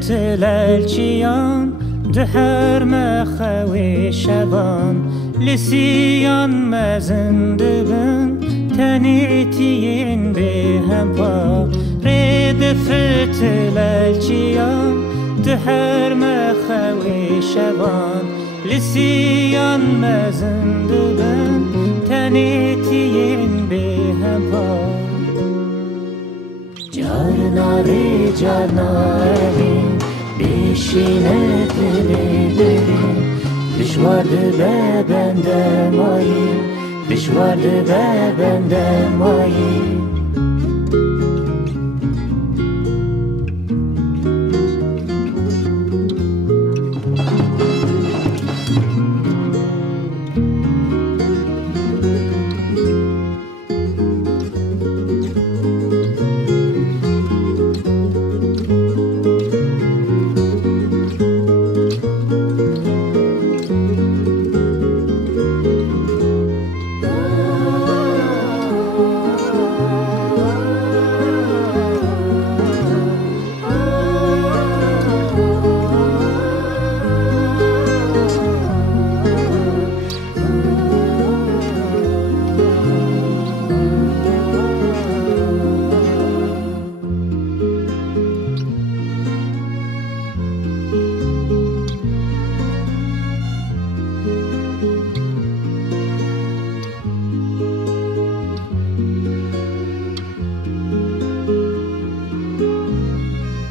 فتلالچیان ده هر مخوی شبان لسیان مزنده بن تنیتین به هم پا رید فتلالچیان ده هر مخوی شبان لسیان مزنده بن تنیتین به هم پا Carnari carnari Bişine dilerim Düşvardı be benden mayi Düşvardı be benden mayi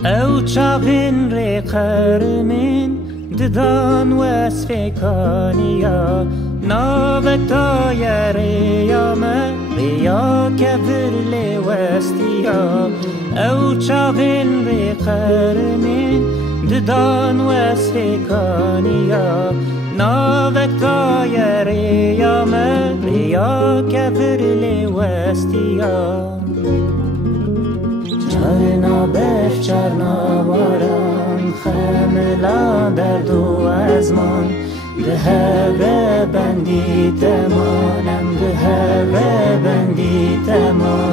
او چاپین ریقرمین ددان وسفکانیا ناوکتا یریامه ریا کبرل وستیا او چاپین ریقرمین ددان وسفکانیا ناوکتا یریامه ریا کبرل وستیا چرنا بف چرنا باران خملا درد و ازمان به هر بندی تمانم به هر بندی تمام